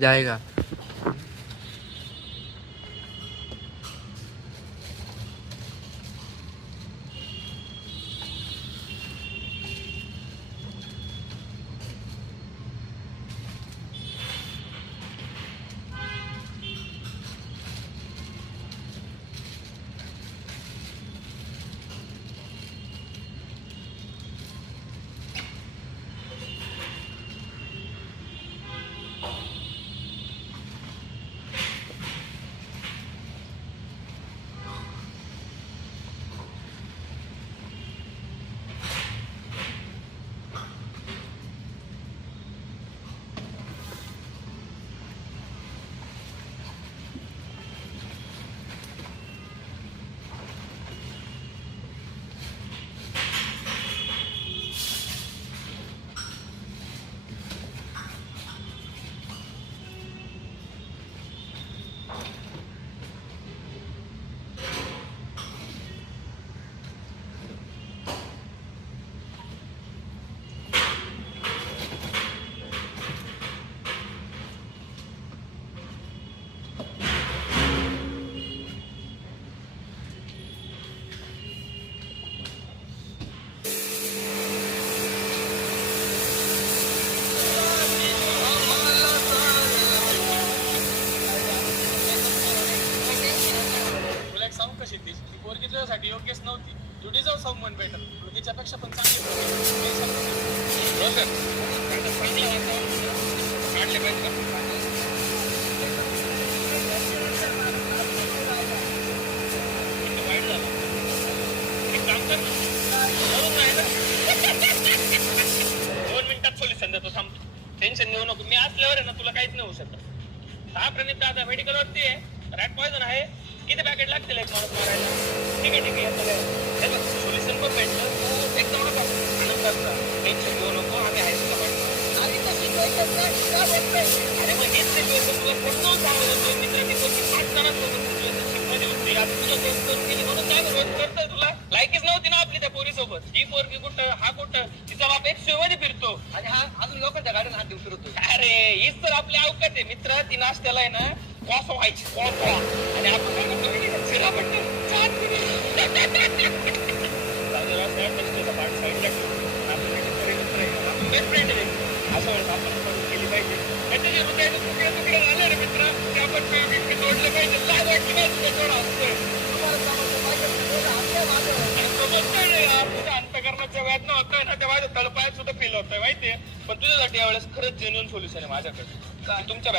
जाएगा। कशी ती पोरगी तुझ्यासाठी योग्यच नव्हती. तू डिझर्व समवन बेटर. तिच्यापेक्षा पण चांगली काढले पाहिजे. वाईट झालं. एक काम कर ना. 2 मिनिटात सोल्युशन देतो. थांब. टेन्शन घेऊ नको. मी असल्यावर आहे ना तुला काहीच नाही होऊ शकत. हा प्रणित दादा मेडिकल वरती आहे. रॅट पॉइझन आहे. किती पॅकेट लागतील एक माणूस मारायला? ठीक आहे सोल्युशन पण भेटलं. एक आनंद करता. टेन्शन घेऊ नको. आम्ही आहे तुला अरे मग हेच सिच्युएशन तुला समजावून सांगतो. मित्रांनी 5 जणांसोबत सिच्युएशन शिकवली होती. आता तुझ्या दोस्त करून केली म्हणून काय रोज करतोय तुला. लायकीच नव्हती ना आपली त्या पोरीसोबत. ही पोरगी कुठं हा कुठं. तिचा बाप एक मध्ये फिरतो आणि हा अजून लोकांच्या गाडीला हात देऊ फिरतो. अरे हीच तर आपली अवकाश आहे मित्र. ती नाश्त्याला आहे ना कॉस व्हायची कॉस आणि आपण काय करतो शिरा म्हणतो असं आपण केली पाहिजे. त्याच्या हृदयाने तुकडे तुकडे झाले रे मित्र की आपण जोडलं पाहिजे. लाज वाटली पाहिजे त्याच्यावर असतं. तुझ्या अंतकरणाच्या वेदना होतोय ना तेव्हा तळपायात सुद्धा फील होतोय माहितीये. पण तुझ्यासाठी यावेळेस खरंच जेन्युइन सोल्युशन आहे माझ्याकडे. तुमच्या